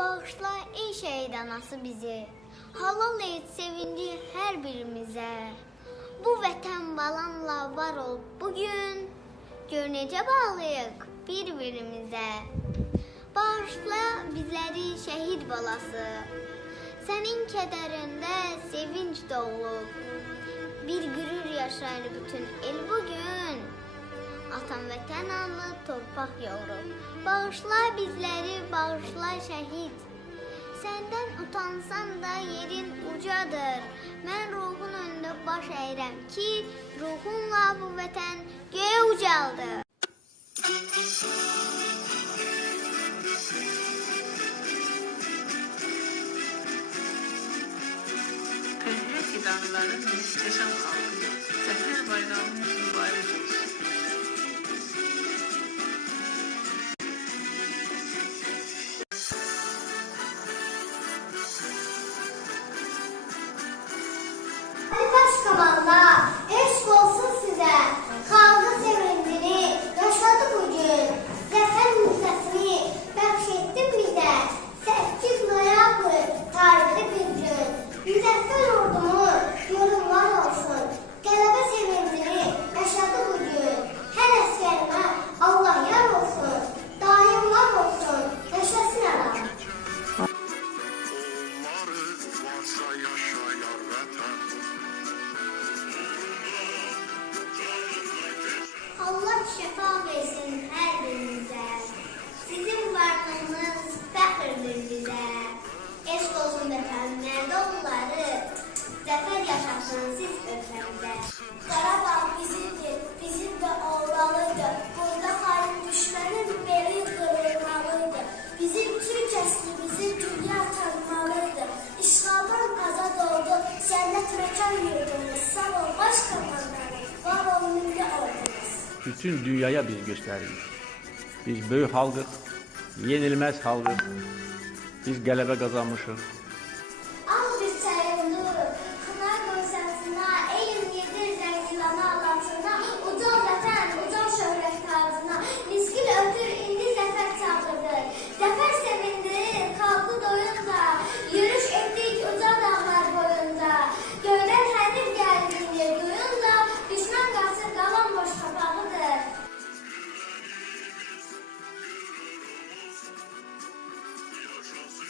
Bağışla ey şəhid anası bizi. Halal et sevinci hər birimizə. Bu vətən balanla var ol bugün. Gör necə bağlıyıq bir-birimizə. Bağışla bizləri şəhid balası. Sənin kədərində sevinç doğulub. Bir qürur yaşayır bütün el bugün. Atan vətən anlı torpaq yoğurub. Bağışla bizləri, bağışla şəhid. Səndən utansam da yerin ucadır. Mən ruhun önündə baş əyirəm ki, ruhunla bu vətən göyə ucaldı. Təhiyyə fidanların möhtəşəm aşk amanda eşk olsun size. Kavga sevincini yaşadık bugün. Zafer müjdesini bahşettin bize. Sekiz Noyabr tarihli bir gün. Müzeffer ordumuz yorumlar olsun. Galebe sevincini yaşadık bugün. Her askerime Allah yar olsun. Daim olsun. Yaşasın adam. Yaşa yaşa yar vatan Allah şifa versin her birinize. Sizin varlığınız fakirdir bize. Bütün dünyaya biz gösteririk. Biz böyük halkız, yenilmez halkız. Biz qələbə qazanmışıq.